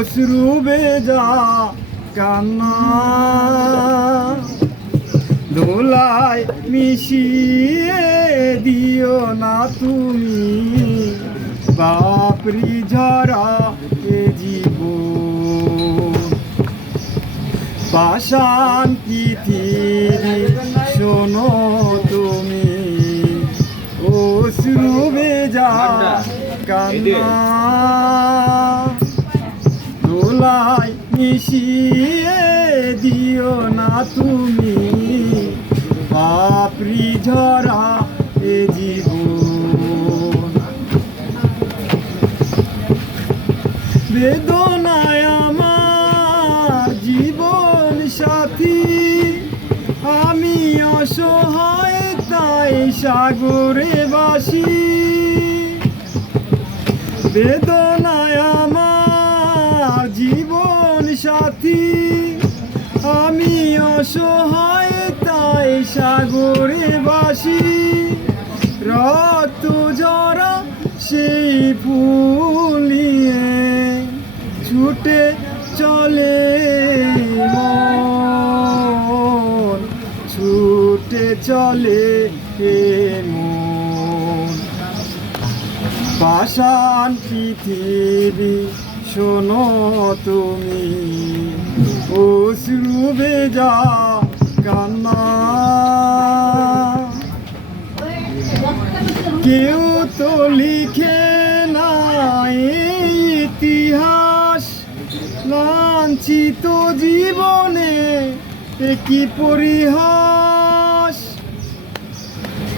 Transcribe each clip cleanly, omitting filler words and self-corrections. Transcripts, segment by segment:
অশ্রু ভেজা কান্না দোলায় মিশিয়ে দিও না তুমি বাপরি ঝরা এ জীবন পাষাণ পৃথিবী শোনো তুমি অশ্রু ভেজা কান্না দোলায় মিশিয়ে দিও না তুমি বাপরি ঝরা এ জীবন বেদনায় আমার জীবন সাথী আমি অসহায় তাই সাগরে বাসি বেদনায় আমার জীবন সাথী আমি অসহায় তাই সাগরে বাসি রক্ত ঝরা সেই ফুল নিয়ে ছুটে চলে মন ছুটে চলে মন পাষাণ পৃথিবী শোনো তুমি অশ্রু ভেজা কান্না কেউ তো লিখে না এই ইতিহাস লাঞ্ছিত জীবনে কি পরিহাস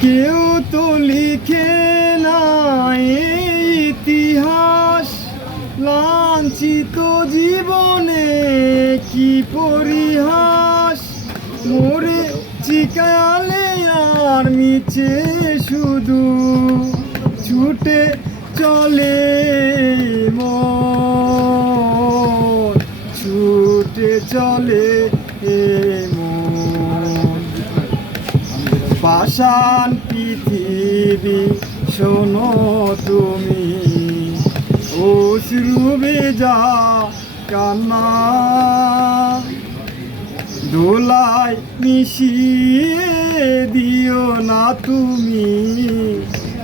কেউ তো লিখে না এই ইতিহাস লাঞ্ছিত জীবনে কি পরিহাস মোরে চিকালে আর মিছে শুধু ছুটে চলে মন ছুটে চলে মন পাষাণ পৃথিবী শোনো তুমি অশ্রু ভেজা কান্না দোলায় মিশিয়ে দিও না তুমি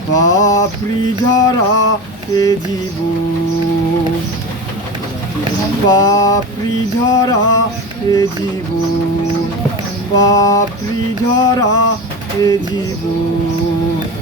বাপরি ঝরা এ জীবন বাপরি ঝরা এ জীবন বাপরি ঝরা এ জীবন।